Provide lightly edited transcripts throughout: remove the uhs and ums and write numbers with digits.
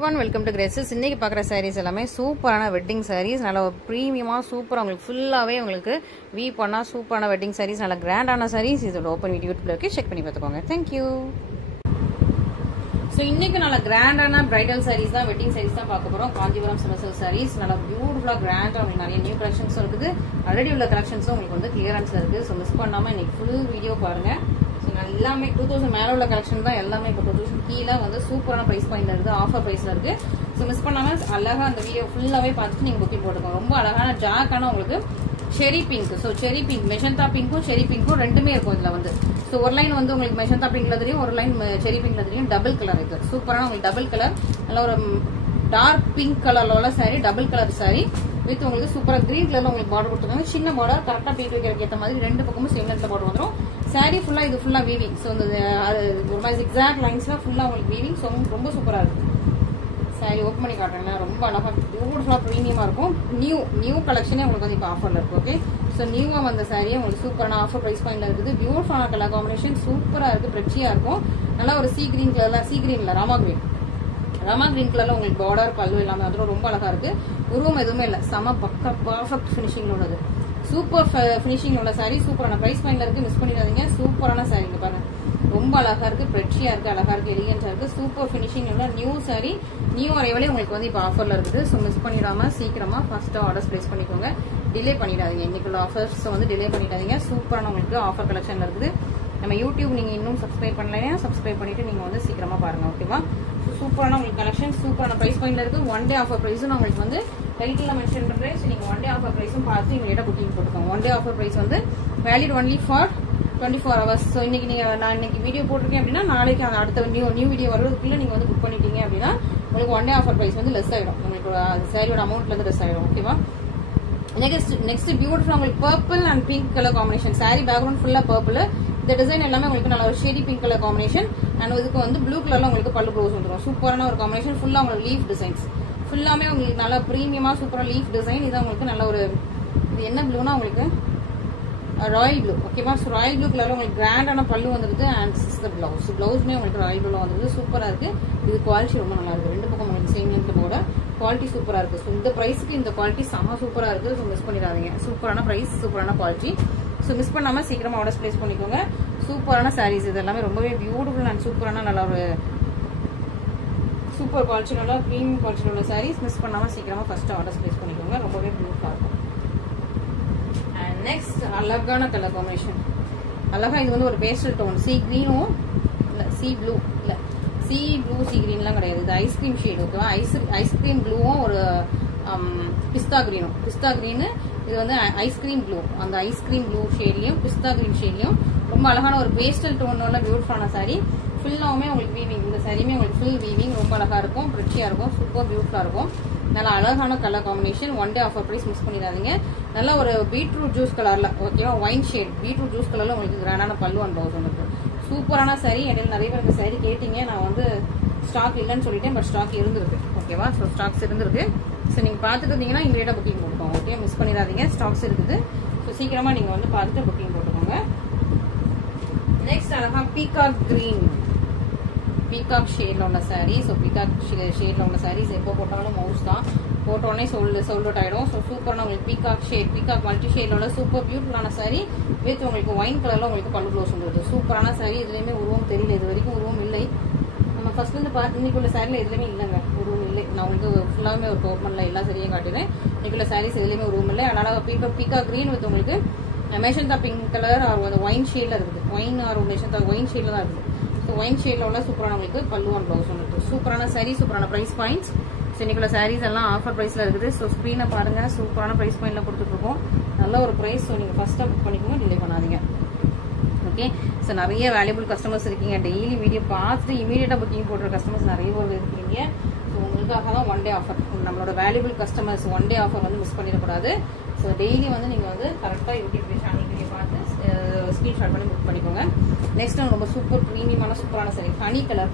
Welcome to Graces. இன்னைக்கு பார்க்குற சாரீஸ் எல்லாமே சூப்பரான வெட்டிங் சாரீஸ். நல்ல ப்ரீமியமாக சூப்பராக உங்களுக்கு ஃபுல்லாகவே உங்களுக்கு வீ பண்ணால் சூப்பரான வெட்டிங் சாரீஸ், நல்ல கிராண்டான சாரீஸ். இதோட ஓப்பன் யூடியூப்ல இருக்கு, செக் பண்ணி பார்த்துக்கோங்க. தேங்க்யூ. ஸோ இன்னைக்கு நல்ல கிராண்டான பிரைடல் சாரீஸ் தான், வெட்டிங் சாரீஸ் தான் பார்க்க போகிறோம். காஞ்சிபுரம் சில்க் சாரீஸ் நல்லா பியூட்டிஃபுல்லாக கிராண்டாக உங்களுக்கு நிறைய நியூ கலெக்ஷன்ஸும் இருக்குது. ஆல்ரெடி உள்ள கலெக்ஷன்ஸும் உங்களுக்கு வந்து கிளியரன்ஸில் இருக்குது. ஸோ மிஸ் பண்ணாமல் இன்னைக்கு ஃபுல் வீடியோ பாருங்கள். எல்லாமே 2000 மேல உள்ள கலெக்ஷன் தான் எல்லாமே. இப்போ 2000 கீழே வந்து சூப்பரான பிரைஸ் பாயிண்ட்ல இருக்கு, ஆஃபர் பிரைஸ்ல இருக்கு. ஸோ மிஸ் பண்ணாம அழகா அந்த வீடியோ ஃபுல்லாவே பார்த்துட்டு நீங்க புக்கிங் போட்டுக்கோங்க. ரொம்ப அழகான ஜாக்கான உங்களுக்கு செரி பிங்க். ஸோ செரி பிங்க், மெஜந்தா பிங்க்கும் செரி பிங்க்கும் ரெண்டுமே இருக்கும் இதுல வந்து. ஸோ ஒரு லைன் வந்து உங்களுக்கு மெஜந்தா பிங்க்ல தெரியும், ஒரு லைன் செரி பிங்க்ல தெரியும். டபுள் கலர் இது சூப்பரான உங்களுக்கு டபுள் கலர், நல்ல ஒரு டார்க் பிங்க் கலர்ல உள்ள sorry, double colour sorry with உங்களுக்கு சூப்பரா கிரீன் கலர்ல உங்களுக்கு பார்டர் கொடுத்துருக்காங்க. சின்ன பார்டர் கரெக்டா பீட் வைக்கிறதுக்கு ஏற்ற மாதிரி ரெண்டு பக்கமும் சேம் லென்த்ல பார்டர் வந்துடும். சாரி ஃபுல்லா இது ஃபுல்லா வீவிங். ஸோ இந்த ஒரு மாதிரி எக்ஸாக்ட் லைன்ஸ்ல ஃபுல்லா உங்களுக்கு வீவிங். ஸோ ரொம்ப சூப்பரா இருக்கு. சாரி ஓப்பன் பண்ணி காட்டுறேன். ரொம்ப அழகா பியூட்டிஃபுல்லா ப்ரீமியமா இருக்கும். நியூ கலெக்ஷனே உங்களுக்கு வந்து இப்போ ஆஃபர்ல இருக்கு. ஓகே, ஸோ நியூவா வந்த சாரியே உங்களுக்கு சூப்பரான ஆஃபர் பிரைஸ் பாயிண்ட்ல இருக்குது. பியூட்டிஃபுல்லான கலர் காம்பினேஷன் சூப்பரா இருக்கு, பிரெச்சியா இருக்கும். நல்லா ஒரு சீ கிரீன் கலர்ல, சீ கிரீன்ல ராமா கிரீன் கலர்ல உங்களுக்கு பார்டர் பல்லு எல்லாமே அதுவும் ரொம்ப அழகா இருக்கு. உருவம் எதுவுமே இல்லை, செம பக்கா பர்ஃபெக்ட் ஃபினிஷிங்ல உள்ளது. சூப்பர் ஃபினிஷிங் உள்ள சாரி, சூப்பரான பிரைஸ் பாயிண்ட்ல இருக்கு, மிஸ் பண்ணிடாதீங்க. சூப்பரான சாரி பாருங்க, ரொம்ப அழகா இருக்கு, பிரெச்சியா இருக்கு, அழகா இருக்கு, எலிகன்ஸா இருக்கு. சூப்பர் ஃபினிஷிங் உள்ள நியூ சாரி, நியூ அரைவலே உங்களுக்கு வந்து இப்போ ஆஃபர்ல இருக்குது. ஸோ மிஸ் பண்ணிடாம சீக்கிரமா ஃபர்ஸ்ட் ஆர்டர்ஸ் பிளேஸ் பண்ணிக்கோங்க. டிலே பண்ணிடாதீங்க, இன்னைக்குள்ள ஆஃபர்ஸ் வந்து டிலே பண்ணிடாதீங்க. சூப்பரான உங்களுக்கு ஆஃபர் கலெக்ஷன்ல இருக்குது. நம்ம யூடியூப் நீங்க இன்னும் சப்ஸ்கிரைப் பண்ணலையா, சப்ஸ்கிரைப் பண்ணிட்டு நீங்க வந்து சீக்கிரமா பாருங்க. ஓகேவா? சூப்பரான உங்களுக்கு கலெக்ஷன், சூப்பரான பிரைஸ் பாயிண்ட்ல இருக்கு. ஒன் டே ஆஃபர் பிரைஸும் உங்களுக்கு வந்து டைட்டில் மென்ஷன் பண்றேன். நீங்க ஒன் டே ஆஃபர் பிரைஸும் பார்த்து எங்கள்கிட்ட புக்கிங் போட்டுக்கோங்க. ஒன் டே ஆஃபர் பிரைஸ் வந்து valid only for 24 hours. So இன்னைக்கு நான் இன்னைக்கு வீடியோ போட்டிருக்கேன் அப்படின்னா நாளைக்கு அடுத்த நியூ வீடியோ வர்றதுக்குள்ள நீங்க வந்து புக் பண்ணிட்டீங்க அப்படின்னா உங்களுக்கு ஒன் டே ஆஃபர் பிரைஸ் வந்து லெஸ் ஆயிடும். உங்களுக்கு சாரியோட அமௌண்ட்ல இருந்து லெஸ் ஆயிடும். ஓகேவா? நெக்ஸ்ட் பியூட்டிஃபுல் உங்களுக்கு purple and pink colour combination. Sorry background ஃபுல்லா பர்பிள். இந்த டிசைன் எல்லாமே உங்களுக்கு நல்ல ஒரு shady pink colour combination. And இதுக்கு வந்து ப்ளூ கலர்ல உங்களுக்கு பல்லு ப்ளவுஸ் வந்துடும். சூப்பரான ஒரு காம்பினேஷன். ஃபுல்லா உங்களுக்கு லீஃப் டிசைன்ஸ் ஃபுல்லாமே உங்களுக்கு நல்ல ப்ரீமியமா சூப்பரா லீஃப் டிசைன். இது உங்களுக்கு நல்ல ஒரு, இது என்ன ப்ளூனா உங்களுக்கு ராயல் ப்ளூ. ஓகேவா? ஸோ ராயல் ப்ளூ கலர்ல உங்களுக்கு கிராண்டான பல்லு வந்துருக்கு. அண்ட் பிளவுஸ்மே உங்களுக்கு ராயல் ப்ளூல வந்துருக்கு. சூப்பரா இருக்கு. இது குவாலிட்டி ரொம்ப நல்லா இருக்கு. ரெண்டு பக்கம் உங்களுக்கு சேம் லென்த்ல போட குவாலிட்டி சூப்பரா இருக்கு. ஸோ இந்த பிரைஸ்க்கு இந்த குவாலிட்டி செம்ம சூப்பரா இருக்கு. ஸோ மிஸ் பண்ணிடாதீங்க. சூப்பரான பிரைஸ், சூப்பரான குவாலிட்டி. ஸோ மிஸ் பண்ணாம சீக்கிரமா ஆர்டர்ஸ் பிளேஸ் பண்ணிக்கோங்க. சூப்பரான சாரீஸ் இது எல்லாமே ரொம்பவே பியூட்டிஃபுல் அண்ட் சூப்பரான நல்ல ஒரு சூப்பர் குவாலிட்டி உள்ள ப்ரீமியம் குவாலிட்டி உள்ள சாரீஸ். மிஸ் பண்ணாம சீக்கிரமா ஃபர்ஸ்ட் ஆர்டர்ஸ் பிளேஸ் பண்ணிக்கோங்க. ரொம்பவே பியூட்டிஃபுல்லா இருக்கும். அண்ட் நெக்ஸ்ட் அழகான கலர் காம்பினேஷன். அழகா இது வந்து ஒரு பேஸ்டல் டோன், சி கிரீனும் இல்ல சி ப்ளூ, இல்ல சி ப்ளூ சி கிரீன்லாம் கிடையாது. இது ஐஸ்கிரீம் ஷேட். ஓகேவா? ஐஸ்கிரீம் ப்ளூவும் ஒரு பிஸ்தா கிரீனும். பிஸ்தா கிரீனு இது வந்து ஐஸ்கிரீம் ப்ளூ. அந்த ஐஸ்கிரீம் ப்ளூ ஷேட்லயும் பிஸ்தா கிரீன் ஷேட்லயும் ரொம்ப அழகான ஒரு பேஸ்டல் டோன்ல பியூட்டிஃபுல்லான சாரி. ஃபுல்லாவுமே உங்களுக்கு வீவிங். இந்த சாரியுமே உங்களுக்கு ஃபுல் வீவிங், ரொம்ப அழகா இருக்கும், பிரிச்சியா இருக்கும், சூப்பர் பியூட்டிஃபுல்லா இருக்கும். நல்லா அழகான colour combination. One day offer price miss பண்ணிடாதீங்க. நல்லா ஒரு பீட்ரூட் ஜூஸ் கலர்ல, ஓகேவா? ஒயின் ஷேட் பீட்ரூட் ஜூஸ் கலர்ல உங்களுக்கு கிராண்டான பல்லு அண்ட் ப்ளவுஸ் வந்துருக்கு. சூப்பரான சாரி. இடையில நிறைய பேருக்கு சாரி கேட்டீங்க, நான் வந்து ஸ்டாக் இல்லைன்னு சொல்லிட்டேன், பட் ஸ்டாக் இருந்திருக்கு. ஓகேவா? ஸோ ஸ்டாக்ஸ் இருந்திருக்கு. ஸோ நீங்க பார்த்துட்டு இருந்தீங்கன்னா இமீடியட்டா புக்கிங் போட்டுக்கோங்க. ஓகே, மிஸ் பண்ணிடாதீங்க. ஸ்டாக்ஸ் இருக்குது. ஸோ சீக்கிரமா நீங்க வந்து பார்த்துட்டு புக்கிங் போட்டுக்கோங்க. நெக்ஸ்ட் அழகா பீகாக் கிரீன், பீகாக் ஷேட்ல உள்ள சாரி. ஸோ பீகாக் ஷேட்ல உள்ள சாரீஸ் எப்போ போட்டாலும் மவுஸ் தான், போட்டோடனே சோல்ட் அவுட் ஆயிடும். ஸோ சூப்பரான உங்களுக்கு பீகாக் ஷேட், பீகாக் மல்டி ஷேட்ல உள்ள சூப்பர் பியூட்டிஃபுல்லான சாரி வித் உங்களுக்கு ஒயின் கலர்ல உங்களுக்கு பல்லு ப்ளவுஸ் வந்துருது. சூப்பரான சாரி. இதுலயுமே உருவம் தெரியல, இது வரைக்கும் உருவம் இல்லை. நம்ம ஃபர்ஸ்ட்ல இருந்து பார்த்து இன்னைக்குள்ள சாரில எதுலையுமே இல்லைங்க, உருவம் இல்லை. நான் உங்களுக்கு ஃபுல்லாமே ஒரு ஓப்பன்ல எல்லா சரியும் காட்டுறேன். இன்னைக்குள்ள சாரீஸ் எதுலையுமே உருவம் இல்லை. அதனால பீகாக் கிரீன் வித் உங்களுக்கு மெஷந்தா பிங்க் கலர் ஆர் அந்த ஒயின் ஷேட்ல இருக்குது. ஒயின் ஆர் மெஷந்தா ஒயின் ஷேட்ல தான் இருக்குது. ஸோ ஒயின் ஷேட்ல உள்ள சூப்பரான உங்களுக்கு பல்லு அண்ட் ப்ளவுஸ் வந்துருக்கு. சூப்பரான சாரி, சூப்பரான பிரைஸ் பாயிண்ட்ஸ். ஸோ இன்னைக்குள்ள சாரீஸ் எல்லாம் ஆஃபர் பிரைஸ்ல இருக்குது. ஸோ ஸ்க்ரீனை பாருங்க, சூப்பரான பிரைஸ் பாயிண்ட்ல கொடுத்துட்டு இருக்கோம். நல்ல ஒரு பிரைஸ். ஸோ நீங்க ஃபர்ஸ்டா புக் பண்ணிக்கோங்க, டிலே பண்ணாதீங்க. ஓகே, ஸோ நிறைய வேல்யூபிள் கஸ்டமர்ஸ் இருக்கீங்க. டெய்லி வீடியோ பார்த்துட்டு இமீடியட்டா புக்கிங் போடுற கஸ்டமர்ஸ் நிறைய பேர் இருக்கீங்க. ஸோ உங்களுக்காக தான் ஒன் டே ஆஃபர். நம்மளோட valuable customers one day offer வந்து மிஸ் பண்ணிடக்கூடாது. ஸோ டெய்லி வந்து நீங்க வந்து கரெக்டா யூடியூப் சேனல் பார்த்து ஸ்கிரீன்ஷாட் பண்ணி புக் பண்ணிக்கோங்க. நெக்ஸ்ட் ரொம்ப சூப்பர் ப்ரீமியமான சூப்பரான sorry, honey colour.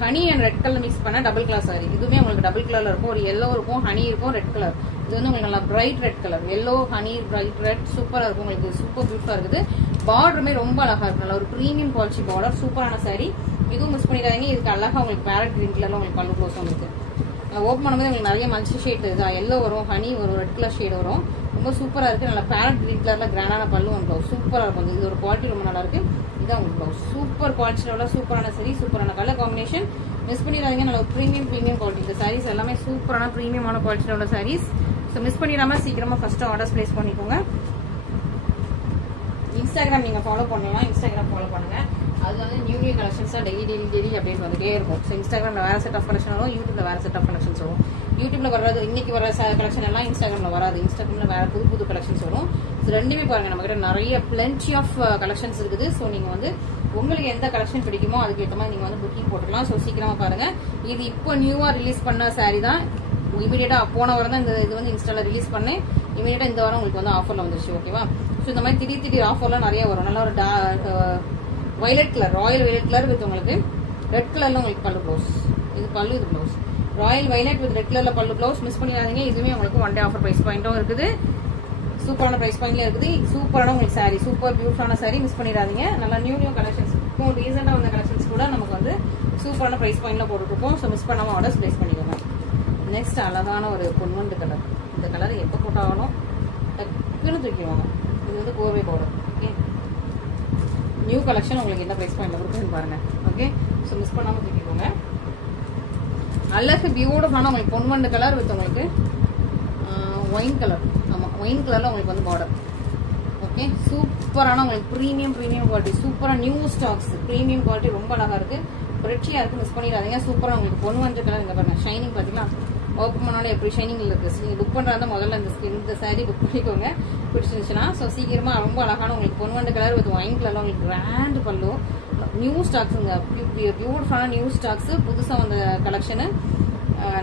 Honey and red colour mix பண்ண டபுள் கலர் சாரி. இதுவுமே உங்களுக்கு டபுள் கலர்ல இருக்கும். ஒரு எல்லோ இருக்கும், ஹனி இருக்கும், ரெட் கலர். இது வந்து உங்களுக்கு நல்லா bright red colour, yellow honey bright red சூப்பரா இருக்கும். உங்களுக்கு சூப்பர் பியூட்டிஃபுல்லா இருக்குது. பார்டருமே ரொம்ப அழகா இருக்கு. நல்ல ஒரு ப்ரீமியம் குவாலிட்டி பார்டர், சூப்பரான சாரி. இதுவும் மிஸ் பண்ணிடாதீங்க. இதுக்கு அழகா உங்களுக்கு பேரட் கிரீன் கலர்ல உங்களுக்கு பல்லு ப்ளவுஸ் வந்துருக்கு. ஓப்பன் பண்ணும்போது உங்களுக்கு நிறைய மல்டி ஷேட் இதான் எல்லோ வரும், ஹனி வரும், ரெட் கலர் ஷேட் வரும். ரொம்ப சூப்பரா இருக்கு. நல்லா பேரட் கிரீன் கலர்ல கிராண்டான பல்லு ஒன் ப்ளவுஸ் சூப்பரா இருக்கும். இது ஒரு குவாலிட்டி ரொம்ப நல்லா இருக்கு. இதான் உங்களுக்கு ப்ளவுஸ் சூப்பர் குவாலிட்டியில உள்ள சூப்பரான சரி, சூப்பரான கலர் காம்பினேஷன். மிஸ் பண்ணிடாதீங்க. நல்ல ப்ரீமியம் குவாலிட்டி. இந்த சாரீஸ் எல்லாமே சூப்பரான ப்ரீமியமான குவாலிட்டியில உள்ள சாரீஸ். ஸோ மிஸ் பண்ணிடாம சீக்கிரமா ஃபர்ஸ்ட் ஆர்டர்ஸ் பிளேஸ் பண்ணிக்கோங்க. இன்ஸ்டாகிராம் நீங்க ஃபாலோ பண்ணலாம். இன்ஸ்டாகிராம் ஃபாலோ பண்ணுங்க. அது வந்து நியூ கலெக்ஷன்ஸா டெய்லி அப்படின்னு வந்துட்டே இருக்கும். ஸோ இன்ஸ்டாகிராம்ல வேற செட் ஆஃப் கலெக்ஷன் வரும், யூடியூப்ல வேற செட் ஆஃப் கலெக்ஷன்ஸ் வரும். யூடியூப்ல வர்றது இன்னைக்கு வர கலெக்ஷன் எல்லாம் இன்ஸ்டாகிராம்ல வராது. இன்ஸ்டாகிராம்ல வேற புது கலெக்ஷன்ஸ் வரும். ஸோ ரெண்டுமே பாருங்க, நம்ம கிட்ட நிறைய பிளென்டி ஆஃப் கலெக்ஷன்ஸ் இருக்குது. ஸோ நீங்க வந்து உங்களுக்கு எந்த கலெக்ஷன் பிடிக்குமோ அதுக்கு ஏற்ற மாதிரி நீங்க வந்து புக்கிங் போட்டுக்கலாம். ஸோ சீக்கிரமா பாருங்க. இது இப்போ நியூவா ரிலீஸ் பண்ண சாரி தான். இமீடியட்டா போன வாரம் தான் இது வந்து இன்ஸ்டால ரிலீஸ் பண்ணேன். இமீடியட்டா இந்த வாரம் உங்களுக்கு வந்து ஆஃபர்ல வந்துருச்சு. ஓகேவா? ஸோ இந்த மாதிரி திடீர் ஆஃபர்லாம் நிறைய வரும். நல்ல ஒரு violet colour, Royal violet colour with உங்களுக்கு ரெட் கலர்ல உங்களுக்கு பல்லு ப்ளவுஸ். இது பல்லு, இது blouse. Royal violet with red கலர்ல பல்லு ப்ளவுஸ். மிஸ் பண்ணிடாதீங்க. இதுவுமே உங்களுக்கு ஒன் டே ஆஃபர் பிரைஸ் பாயிண்டும் இருக்குது. சூப்பரான பிரைஸ் பாயிண்ட்ல இருக்குது. சூப்பரான உங்களுக்கு சாரி, சூப்பர் பியூட்டிஃபுல்லான சாரி. மிஸ் பண்ணிடாதீங்க. நல்லா நியூ கலெக்ஷன்ஸ். இப்போ ரீசெண்டா வந்த கலெக்ஷன்ஸ் கூட நமக்கு வந்து சூப்பரான பிரைஸ் பாயிண்ட்ல போட்டுருக்கோம். ஸோ மிஸ் பண்ணாம ஆர்டர்ஸ் பிளேஸ் பண்ணிக்கோங்க. நெக்ஸ்ட் அழகான ஒரு பொன்வண்டு கலர். இந்த கலர் எப்போ போட்டாலும் டக்குன்னு தூக்கிடுவாங்க. இது வந்து கோர்வை பவுடர். ஓகே, நியூ கலெக்ஷன் உங்களுக்கு என்ன பிரைஸ் பாயிண்ட்ல கொடுக்குன்னு பாருங்க. ஓகே, ஸோ மிஸ் பண்ணாம தூக்கிக்கோங்க. அழகு பியூட்டிஃபுல்லான உங்களுக்கு பொன்வண்டு கலர் வித் உங்களுக்கு ஒயின் கலர். ஆமா, ஒயின் கலர்ல உங்களுக்கு வந்து பார்டர். ஓகே, சூப்பரான உங்களுக்கு ப்ரீமியம் குவாலிட்டி. சூப்பரா நியூ ஸ்டாக்ஸ், ப்ரீமியம் குவாலிட்டி ரொம்ப அழகா இருக்கு, பிரெச்சியா இருக்கு. மிஸ் பண்ணிடாதீங்க. சூப்பரா உங்களுக்கு பொன்வண்டு கலர். இங்க பாருங்க, ஷைனிங் பாத்தீங்களா? ஓப்பன் பண்ணாலும் எப்படி ஷைனிங் இருக்கு. நீங்க புக் பண்றதா முதல்ல இந்த சாரி புக் பண்ணிக்கோங்க பிடிச்சிருந்துச்சுன்னா. ஸோ சீக்கிரமா ரொம்ப அழகான உங்களுக்கு பொன்வண்டு கலர் வித் ஒயின் கலர்ல உங்களுக்கு கிராண்ட் பல்லு. நியூ ஸ்டாக்ஸ், பியூட்டிஃபுல்லான நியூ ஸ்டாக்ஸ், புதுசா வந்த கலெக்ஷனு.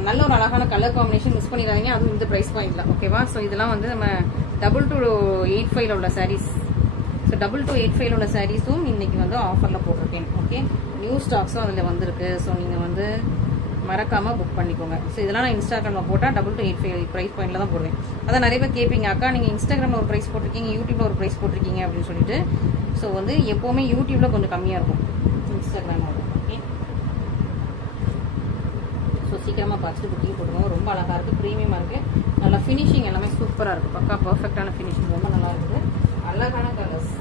நல்ல ஒரு அழகான கலர் காம்பினேஷன். மிஸ் பண்ணிடாதீங்க. அதுவும் இந்த பிரைஸ் பாயிண்ட்ல. ஓகேவா? ஸோ இதெல்லாம் வந்து நம்ம 2285 உள்ள சாரீஸ். ஸோ 2285 உள்ள சாரீஸும் இன்னைக்கு வந்து ஆஃபர்ல போட்டிருக்கேன். ஓகே, நியூ ஸ்டாக்ஸும் அதுல வந்திருக்கு. ஸோ நீங்க வந்து மறக்காம புக் பண்ணிக்கோங்க. ஸோ இதெல்லாம் நான் இன்ஸ்டாகிராம்ல போட்டா 2285 பிரைஸ் பாயிண்ட்ல தான் போடுவேன். அதான் நிறைய பேர் கேட்பீங்க, அக்கா நீங்க இன்ஸ்டாகிராம்ல ஒரு பிரைஸ் போட்டிருக்கீங்க, யூடியூப்ல ஒரு பிரைஸ் போட்டிருக்கீங்க அப்படின்னு சொல்லிட்டு. ஸோ வந்து எப்பவுமே யூடியூப்ல கொஞ்சம் கம்மியா இருக்கும், இன்ஸ்டாகிராமோட. ஓகே, ஸோ சீக்கிரமா பார்த்துட்டு புக்கிங் போட்டுக்கோங்க. ரொம்ப அழகா இருக்கு, ப்ரீமியமா இருக்கு, நல்லா ஃபினிஷிங் எல்லாமே சூப்பரா இருக்கு. பக்கா பர்ஃபெக்டான ஃபினிஷிங், ரொம்ப நல்லா இருக்குது. அழகான கலர்ஸ்.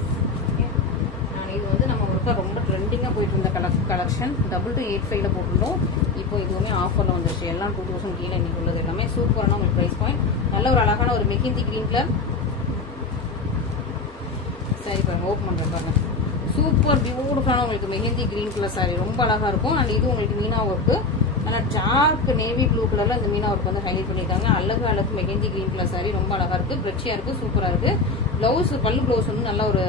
இது வந்து நம்ம ஒருக்கா ரொம்ப ட்ரெண்டிங்கா போயிட்டு இருந்த கலெக்ஷன் 2285 போட்டுருந்தோம். இப்போ இதுவுமே ஆஃபர்ல வந்துருச்சு. எல்லாம் 2000 கீழே இன்னைக்கு உள்ளது எல்லாமே சூப்பரான உங்களுக்கு பிரைஸ் பாயிண்ட். நல்ல ஒரு அழகான ஒரு மெஹந்தி கிரீன் கலர் சாரி. பாருங்க, ஓப்பன் பண்றேன் பாருங்க. சூப்பர் பியூட்டிஃபுல்லான உங்களுக்கு மெஹந்தி கிரீன் கலர் சாரி, ரொம்ப அழகா இருக்கும். அண்ட் இது உங்களுக்கு மீனா ஒர்க்கு, நல்லா டார்க் நேவி ப்ளூ கலர்ல இந்த மீனா ஒர்க் வந்து ஹைலைட் பண்ணிருக்காங்க. அழகு மெஹந்தி கிரீன் கலர் சாரி, ரொம்ப அழகா இருக்கு, பிரெச்சியா இருக்கு, சூப்பரா இருக்கு. பிளவுஸ், பல்லு பிளவுஸ் வந்து நல்ல ஒரு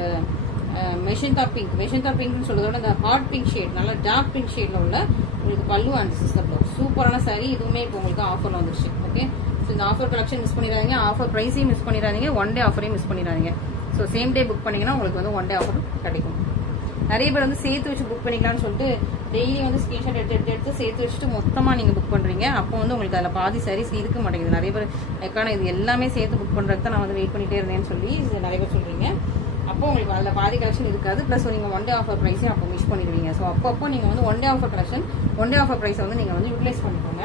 மெஷந்தா பிங்க்னு சொல்றதோட இந்த ஹாட் பிங்க் ஷேட், நல்ல டார்க் பிங்க் ஷேட்ல உள்ள உங்களுக்கு பல்லு அண்ட் சிஸ்டர் பிளவுஸ். சூப்பரான சாரி. இதுவுமே இப்போ உங்களுக்கு ஆஃபர்ல வந்துருச்சு. ஓகே, ஸோ இந்த ஆஃபர் கலெக்ஷன் மிஸ் பண்ணிடாதீங்க. ஆஃபர் பிரைஸையும் மிஸ் பண்ணிடாதீங்க. ஒன் டே ஆஃபரையும் மிஸ் பண்ணிடாதீங்க. ஸோ சேம் டே புக் பண்ணீங்கன்னா உங்களுக்கு வந்து ஒன் டே ஆஃபர் கிடைக்கும். நிறைய பேர் வந்து சேர்த்து வச்சு புக் பண்ணிக்கலாம்னு சொல்லிட்டு டெய்லி வந்து ஸ்கிரீன்ஷாட் எடுத்து சேர்த்து வச்சுட்டு மொத்தமா நீங்க புக் பண்றீங்க. அப்போ வந்து உங்களுக்கு அதில் பாதி சாரீஸ் இருக்க மாட்டேங்குது. நிறைய பேர் எக்கான இது எல்லாமே சேர்த்து புக் பண்றதுக்கு தான் நான் வந்து வெயிட் பண்ணிட்டே இருந்தேன்னு சொல்லி நிறைய பேர் சொல்றீங்க. அப்போ உங்களுக்கு அதில் பாதி கலெக்ஷன் இருக்காது. பிளஸ் நீங்க ஒன் டே ஆஃபர் பிரைஸையும் அப்போ மிஸ் பண்ணிடுவீங்க. ஸோ அப்போ நீங்க வந்து one day offer collection, one day offer பிரைஸை வந்து நீங்க வந்து யூட்டிலைஸ் பண்ணிக்கோங்க.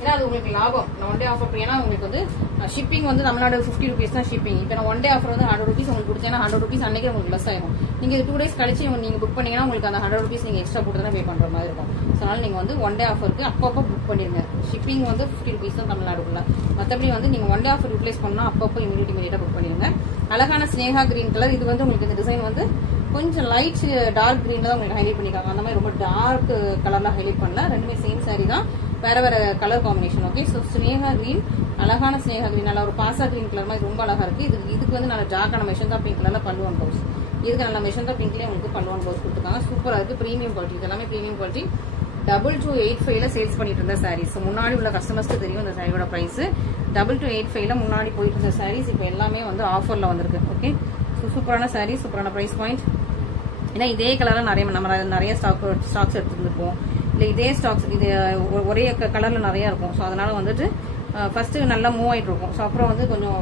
ஏன்னா அது உங்களுக்கு லாபம். ஒன் டே ஆஃபர், ஏன்னா உங்களுக்கு வந்து ஷிப்பிங் வந்து தமிழ்நாடு 50 ருபீஸ் தான் ஷிப்பிங். இப்போ நான் ஒன் டே ஆஃபர் வந்து 100 ருபீஸ் உங்களுக்கு கொடுத்தேன்னா 100 ருபீஸ் அன்னைக்கு உங்களுக்கு லெஸ் ஆகும். நீங்க இது 2 டேஸ் கழிச்சு நீங்க புக் பண்ணீங்கன்னா உங்களுக்கு அந்த 100 ருபீஸ் நீங்க எக்ஸ்ட்ரா போட்டு தான் பே பண்ற மாதிரி இருக்கும். அதனால நீங்க வந்து ஒன் டே ஆஃபருக்கு அப்பப்போ புக் பண்ணிருங்க. ஷிப்பிங் வந்து 50 ருபீஸ் தான் தமிழ்நாடுக்குள்ள. மற்றபடி வந்து நீங்க ஒன் டே ஆஃபர் யூட்டிலைஸ் பண்ணா அப்பப்போ இமீடியட்டா புக் பண்ணிருங்க. அழகான ஸ்னேகா கிரீன் கலர். இது வந்து உங்களுக்கு இந்த டிசைன் வந்து கொஞ்சம் லைட் டார்க் கிரீன்ல தான் உங்களுக்கு ஹைலைட் பண்ணிருக்காங்க. அந்த மாதிரி ரொம்ப டார்க் கலர்ல ஹைலைட் பண்ணல. ரெண்டுமே சேம் சாரி தான், வேற வேற colour combination. Okay, so Sneha green, அழகான ஸ்னேகா கிரீன், நல்லா ஒரு பாசா கிரீன் கலர் மாதிரி ரொம்ப அழகா இருக்கு. இதுக்கு வந்து நல்ல டார்க்கான மெஷந்தா பிங்க் கலர்ல பல்லுவன் ப்ளவுஸ். இதுக்கு நல்ல மெஷந்தா பிங்க்லயே உங்களுக்கு பல்லுவன் ப்ளவுஸ் கொடுத்துருக்காங்க. சூப்பரா இருக்கு, பிரீமியம் குவாலிட்டி. இது எல்லாமே பிரீமியம் குவாலிட்டி. 2285 சேல்ஸ் பண்ணிட்டு இருந்த சாரீஸ். முன்னாடி உள்ள கஸ்டமர்ஸ்க்கு தெரியும் இந்த சாரியோட பிரைஸ். 2285 முன்னாடி போயிட்டு இருந்த சாரீஸ் இப்போ எல்லாமே வந்து ஆஃபர்ல வந்திருக்கு. ஓகே, சூப்பரான சாரீஸ், சூப்பரான பிரைஸ் பாயிண்ட். ஏன்னா இதே கலர்ல நம்ம நிறைய ஸ்டாக்ஸ் எடுத்துருப்போம். இல்லை இதே ஸ்டாக்ஸ் இது ஒரே கலர்ல நிறைய இருக்கும். ஸோ அதனால வந்துட்டு ஃபர்ஸ்ட் நல்லா மூவ் ஆயிட்டு இருக்கும். ஸோ அப்புறம் வந்து கொஞ்சம்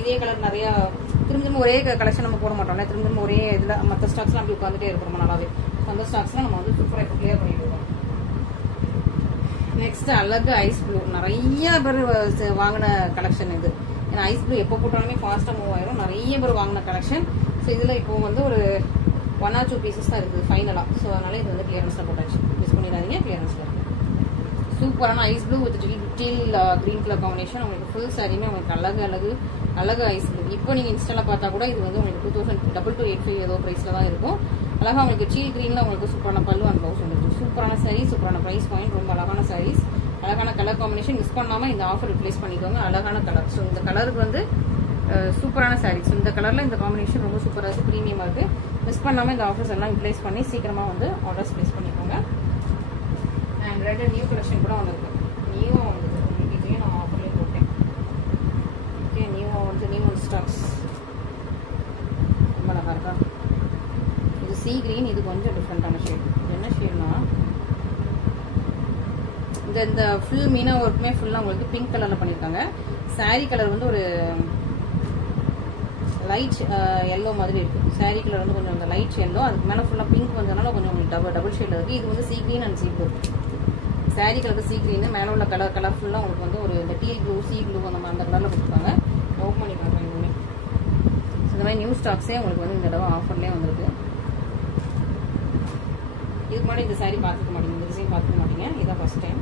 இதே கலர் நிறைய திரும்ப ஒரே கலெக்ஷன் நம்ம போட மாட்டோம்ல. திரும்ப ஒரே இதுல மற்ற ஸ்டாக்ஸ்லாம் அப்படி உட்காந்துட்டே இருக்கும் ரொம்ப நல்லாவே. அந்த ஸ்டாக்ஸ்லாம் நம்ம வந்து சூப்பராக இப்போ கிளியர் பண்ணிட்டு இருக்கோம். நெக்ஸ்ட் அழகு ஐஸ் ப்ளூ, நிறைய பேர் வாங்கின கலெக்ஷன் இது. ஏன்னா ஐஸ் ப்ளூ எப்போ போட்டாலுமே ஃபாஸ்ட்டாக மூவ் ஆயிரும். நிறைய பேர் வாங்கின கலெக்ஷன். ஸோ இதில் இப்போ வந்து ஒரு 1 or 2 பீசஸ் தான் இருக்குது ஃபைனலாக. ஸோ அதனால இது வந்து கிளியரன்ஸில் போட்டாச்சு. மிஸ் பண்ணிடாதீங்க, கிளியரன்ஸில் இருக்குது. சூப்பரான ice blue with teal green colour combination. உங்களுக்கு ஃபுல் சாரியுமே உங்களுக்கு அழகு ஐஸ் ப்ளூ. இப்போ நீங்கள் இன்ஸ்டால பார்த்தா கூட இது வந்து உங்களுக்கு 2285 ஏதோ ப்ரைஸில் தான் இருக்கும். அழகாக உங்களுக்கு டீல் கிரீனில் உங்களுக்கு சூப்பரான பல்லு அண்ட் ப்ளவுஸ் வந்துருக்கு. சூப்பரான சாரீஸ், சூப்பரான ப்ரைஸ் பாயிண்ட், ரொம்ப அழகான சாரீஸ், அழகான கலர் காம்பினேஷன். மிஸ் பண்ணாமல் இந்த ஆஃபர் ரிப்ளேஸ் பண்ணிக்கோங்க. அழகான கலர். ஸோ இந்த கலருக்கு வந்து சூப்பரான சாரீஸ். இந்த கலரில் இந்த காம்பினேஷன் ரொம்ப சூப்பராக இருக்குது, ப்ரீமியமாக இருக்குது. மிஸ் பண்ணாமல் இந்த ஆஃபர்ஸ் எல்லாம் யூட்டிலைஸ் பண்ணி சீக்கிரமாக வந்து ஆர்டர்ஸ் ப்ளேஸ் பண்ணிக்கோங்க. அண்ட் ரெண்டு நியூ கலெக்ஷன் கூட ஒன்று இருக்குது. நியூவாக வந்து உங்களுக்கு இதையும் நான் ஆஃபர்லேயே போட்டேன். ஓகே, நியூவாக வந்து நியூ ஸ்டாக்ஸ் ரொம்ப அழகாக இருக்கா. இது சீ கிரீன். இது கொஞ்சம் டிஃப்ரெண்டான ஷேட். என்ன ஷேட்னா இந்த ஃபுல் மீனா ஒர்க்குமே ஃபுல்லாக உங்களுக்கு பிங்க் கலரில் பண்ணியிருக்காங்க. சாரீ கலர் வந்து ஒரு லைட் எல்லோ மாதிரி இருக்குது. சாரீ கலர் வந்து கொஞ்சம் அந்த லைட் எல்லோ, அதுக்கு மேலே ஃபுல்லாக பிங்க் வந்ததுனால கொஞ்சம் உங்களுக்கு டபுள் ஷேடில் இருக்குது. இது வந்து sea green and sea blue. Sari கலருக்கு சீ கிரீனு, மேலே உள்ள கலர் ஃபுல்லாக உங்களுக்கு வந்து ஒரு இந்த டீல் ப்ளூ, சீ ப்ளூ அந்த மாதிரி அந்த கலரில் கொடுத்துருக்காங்க. ஓப்பன் பண்ணிக்கலாம் இன்னுமே. இந்த மாதிரி நியூ ஸ்டாக்ஸே உங்களுக்கு வந்து இந்த தடவை ஆஃபர்லேயே வந்திருக்கு. இதுக்கு முன்னாடி இந்த சாரீ பார்த்துக்க மாட்டீங்க, இந்த டிசைன் பார்த்துக்க மாட்டீங்க. இதுதான் ஃபர்ஸ்ட் டைம்.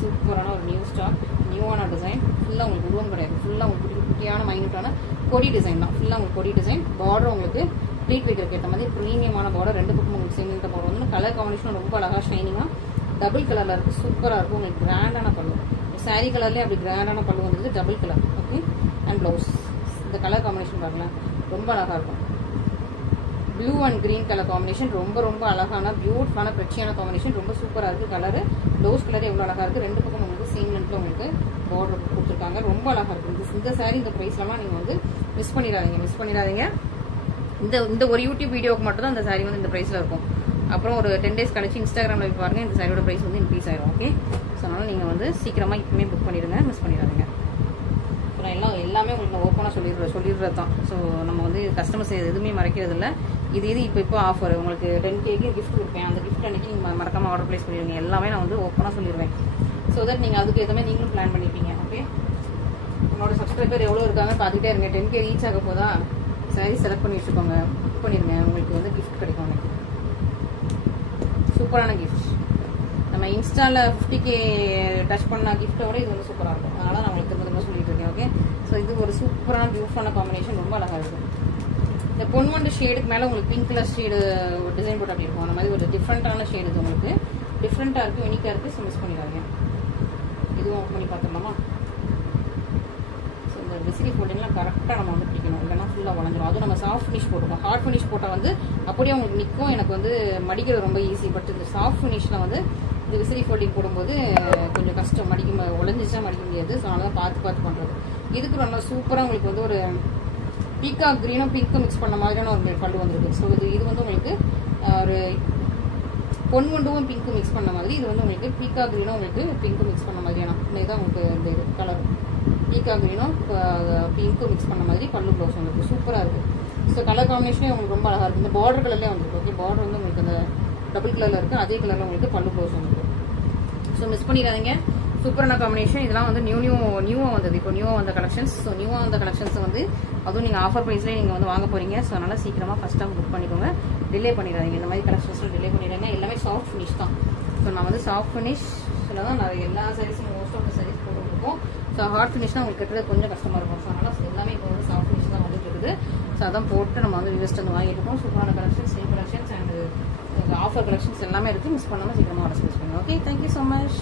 சூப்பரான ஒரு நியூ ஸ்டாக், நியூவான டிசைன். ஃபுல்லாக உங்களுக்கு உருவம் கிடையாது. ஃபுல்லாக உங்களுக்கு குட்டியான மைனூட்டான கொடி டிசைன் தான். ஃபுல்லாக உங்களுக்கு கொடி டிசைன். பார்டர் உங்களுக்கு ப்ளீட் வைக்கிறதுக்கு ஏற்ற மாதிரி ப்ரீமியமான பார்டர். ரெண்டு பக்கம் உங்களுக்கு சிங்கிட்ட பார்டர் வந்து கலர் காம்பினேஷன் ரொம்ப அழகாக ஷைனிங்காக டபுள் கலரில் இருக்குது. சூப்பராக இருக்கும். உங்களுக்கு கிராண்டான பல்லு. சாரீ கலர்லேயே அப்படி கிராண்டான பல்லு வந்துருக்கு. Double colour. Okay, and blouse. இந்த கலர் காம்பினேஷன் பாருங்களேன், ரொம்ப அழகாக இருக்கும். Blue and green colour combination ரொம்ப அழகான பியூட்டிஃபுல்லான பிரச்சியான காம்பினேஷன். ரொம்ப சூப்பராக இருக்குது. கலரு ப்ளவுஸ் கலர் எவ்வளோ அழகாக இருக்குது. ரெண்டு பக்கம் உங்களுக்கு சேம் லென்த்தில் உங்களுக்கு பார்டர் கொடுத்துருக்காங்க. ரொம்ப அழகாக இருக்குது. இந்த சாரீ இந்த ப்ரைஸ்லாம் நீங்கள் வந்து மிஸ் பண்ணிடாதீங்க. இந்த ஒரு யூடியூப் வீடியோக்கு மட்டும் தான் இந்த சாரீ வந்து இந்த ப்ரைஸில் இருக்கும். அப்புறம் ஒரு 10 days கழிச்சு இன்ஸ்டாகிராமில் போய் பாருங்கள், இந்த சாரியோட ப்ரைஸ் வந்து இன்க்ரீஸ் ஆயிடும். ஓகே, ஸோ அதனால் நீங்கள் வந்து சீக்கிரமாக இப்போமே புக் பண்ணிடுங்க, மிஸ் பண்ணிடாதீங்க. ஸோ நான் எல்லாமே உங்களுக்கு நான் ஓப்பனாக சொல்லிடுறது தான். ஸோ நம்ம வந்து கஸ்டமர்ஸ் எதுவுமே மறைக்கிறது இல்லை. இது இப்போ ஆஃபர் உங்களுக்கு 10K கிஃப்ட் கொடுப்பேன். அந்த கிஃப்ட் அன்றைக்கி நீங்கள் மறக்காமல் ஆர்டர் ப்ளேஸ் பண்ணிடுவீங்க. எல்லாமே நான் வந்து ஓப்பனாக சொல்லிடுவேன். ஸோ தட் நீங்கள் அதுக்கு எதுவுமே நீங்களும் பிளான் பண்ணிப்பீங்க. ஓகே, உங்களோட சப்ஸ்கிரைபர் எவ்வளோ இருக்காங்க பார்த்துக்கிட்டே இருங்க. 10K ரீச் ஆக போதா சாரி செலக்ட் பண்ணி வச்சுக்கோங்க, புக் பண்ணிடுங்க. உங்களுக்கு வந்து கிஃப்ட் கிடைக்கும். எனக்கு சூப்பரான கிஃப்ட். நம்ம இன்ஸ்டாவில் 50K டச் பண்ண கிஃப்ட்டோட இது வந்து சூப்பராக இருக்கும். அதனால் நான் உங்களுக்கு திரும்ப சொல்லிட்டு இருக்கேன். ஓகே, ஸோ இது ஒரு சூப்பரான பியூட்டிஃபுல்லான காம்பினேஷன். ரொம்ப அழகாக இருக்கும். இந்த பொன்வண்டு ஷேடுக்கு மேலே உங்களுக்கு பிங்க் கலர் ஷேடு டிசைன் போட்டு அப்படி இருக்கும். அந்த மாதிரி ஒரு டிஃப்ரெண்ட்டான ஷேடு. இது உங்களுக்கு டிஃப்ரெண்ட்டாக இருக்குது, யூனிக்காக இருக்குது. ஸோ மிஸ் பண்ணிடாதீங்க. இதுவும் ஓப்பன் பண்ணி பார்த்துடலாமா? ஸோ இந்த விசிறி ஃபோல்டிங்லாம் கரெக்டாக நம்ம வந்து பிடிக்கணும், இல்லைனா ஃபுல்லாக உடஞ்சிடும். அதுவும் நம்ம சாஃப்ட் ஃபினிஷ் போட்டுருக்கோம். ஹார்ட் ஃபினிஷ் போட்டால் வந்து அப்படியே உங்களுக்கு நிற்கும். எனக்கு வந்து மடிக்கிறது ரொம்ப ஈஸி. பட் இந்த சாஃப்ட் ஃபினிஷில் வந்து இந்த விசிறி ஃபோல்டிங் போடும்போது கொஞ்சம் கஷ்டம். உடஞ்சிச்சா மடிக்க முடியாது. ஸோ அதனால தான் பார்த்து பண்ணுறது. இதுக்கு ரொம்ப சூப்பராக உங்களுக்கு வந்து ஒரு பீகாக் கிரீனும் பிங்க்கும் மிக்ஸ் பண்ண மாதிரியான ஒரு பல்லு வந்துருக்கு. ஸோ இது வந்து உங்களுக்கு ஒரு பொன்வண்டுவும் பிங்க்கும் மிக்ஸ் பண்ண மாதிரி. இது வந்து உங்களுக்கு பீகாக் கிரீனும் உங்களுக்கு பிங்க்கும் மிக்ஸ் பண்ண மாதிரியான இதுதான் உங்களுக்கு இந்த இது கலர். பீகாக் கிரீனும் பிங்க்கும் மிக்ஸ் பண்ண மாதிரி பல்லு ப்ளவுஸ் வந்துருக்கு. சூப்பராக இருக்குது. ஸோ கலர் காம்பினேஷனே உங்களுக்கு ரொம்ப அழகாக இருக்குது. இந்த பார்டர் கலர்லேயே வந்துருக்கு. ஓகே, பார்டர் வந்து உங்களுக்கு அந்த டபுள் கலரில் இருக்குது. அதே கலரில் உங்களுக்கு பல்லு ப்ளவுஸ் வந்துருக்கு. ஸோ மிஸ் பண்ணிடாதீங்க. சூப்பரான காம்பினேஷன். இதெல்லாம் வந்து நியூவாக வந்தது. இப்போ நியூவாக வந்த கலெக்ஷன்ஸ். ஸோ நியூவாக வந்த கலெக்ஷன்ஸ் வந்து அதுவும் நீங்கள் ஆஃபர் ப்ரைஸ்லேயே நீங்கள் வந்து வாங்க போகிறீங்க. ஸோ அதனால் சீக்கிரமாக ஃபஸ்ட் டைம் புக் பண்ணிக்கோங்க. டிலே பண்ணிடாதீங்க. இந்த மாதிரி கலெக்ஷன்ஸில் டிலே பண்ணிடுங்க. எல்லாமே சாஃப்ட் ஃபினிஷ் தான். ஸோ நான் வந்து சாஃப்ட் ஃபினிஷில் தான் நிறைய எல்லா சாரீஸும் மோஸ்ட் ஆஃப் த சாரீஸ் போட்டுருக்கோம். ஸோ ஹார்ட் ஃபினிஷ் தான் உங்களுக்கு கிட்டத்தட்ட கொஞ்சம் கஷ்டமாக இருக்கும். ஸோ அதனால் எல்லாமே இப்போ வந்து சாஃப்ட் ஃபினிஷ் தான் வந்துட்டு இருக்குது. ஸோ அதான் போட்டு நம்ம வந்து விவஸ்ட் வந்து வாங்கிட்டு இருக்கோம். சூப்பரான collections, new collections and offer collections எல்லாமே இருக்குது. மிஸ் பண்ணாமல் சீக்கிரமாக ஆர்டர் ப்ளேஸ் பண்ணுங்க. Okay, thank you so much.